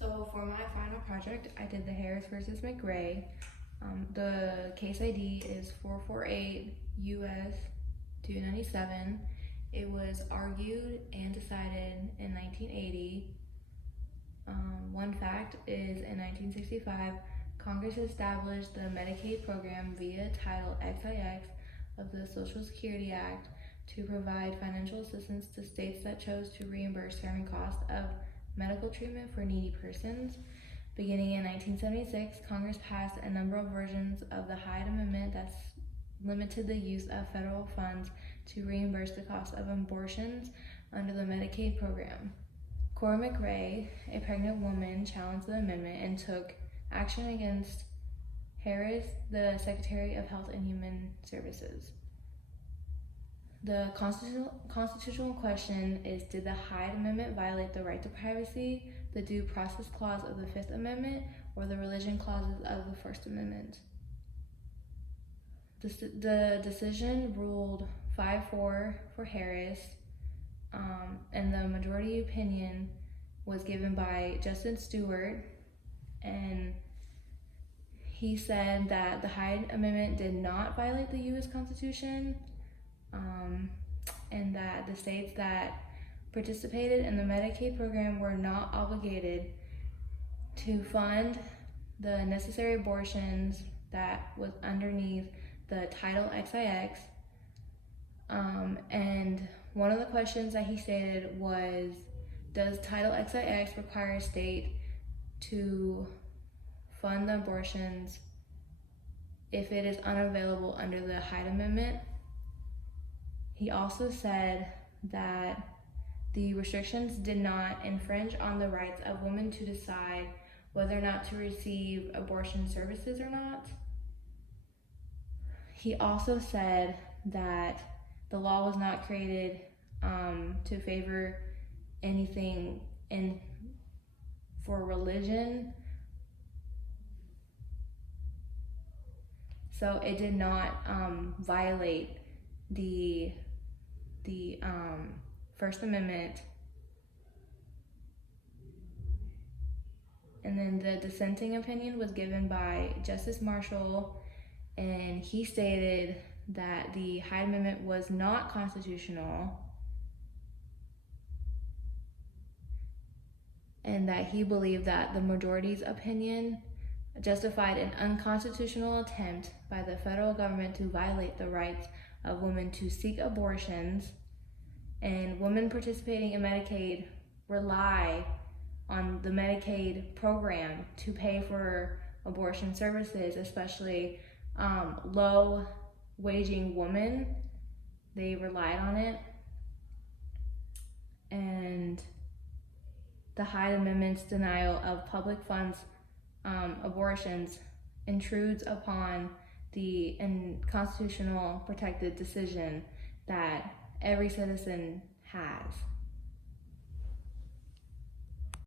So for my final project, I did the Harris versus McRae. The case ID is 448 US 297. It was argued and decided in 1980. One fact is in 1965, Congress established the Medicaid program via Title XIX of the Social Security Act to provide financial assistance to states that chose to reimburse certain costs of medical treatment for needy persons. Beginning in 1976, Congress passed a number of versions of the Hyde Amendment that limited the use of federal funds to reimburse the cost of abortions under the Medicaid program. Cora McRae, a pregnant woman, challenged the amendment and took action against Harris, the Secretary of Health and Human Services. The constitutional question is, did the Hyde Amendment violate the right to privacy, the Due Process Clause of the Fifth Amendment, or the religion clauses of the First Amendment? The decision ruled 5-4 for Harris, and the majority opinion was given by Justice Stewart, and he said that the Hyde Amendment did not violate the U.S. Constitution, and that the states that participated in the Medicaid program were not obligated to fund the necessary abortions that was underneath the Title XIX. And one of the questions that he stated was, does Title XIX require a state to fund the abortions if it is unavailable under the Hyde Amendment? He also said that the restrictions did not infringe on the rights of women to decide whether or not to receive abortion services or not. He also said that the law was not created to favor anything for religion, so it did not violate the First Amendment. And then the dissenting opinion was given by Justice Marshall, and he stated that the Hyde Amendment was not constitutional, and that he believed that the majority's opinion justified an unconstitutional attempt by the federal government to violate the rights of women to seek abortions, and women participating in Medicaid rely on the Medicaid program to pay for abortion services, especially low-waging women. They relied on it, and the Hyde Amendment's denial of public funds abortions intrudes upon the constitutional protected decision that every citizen has.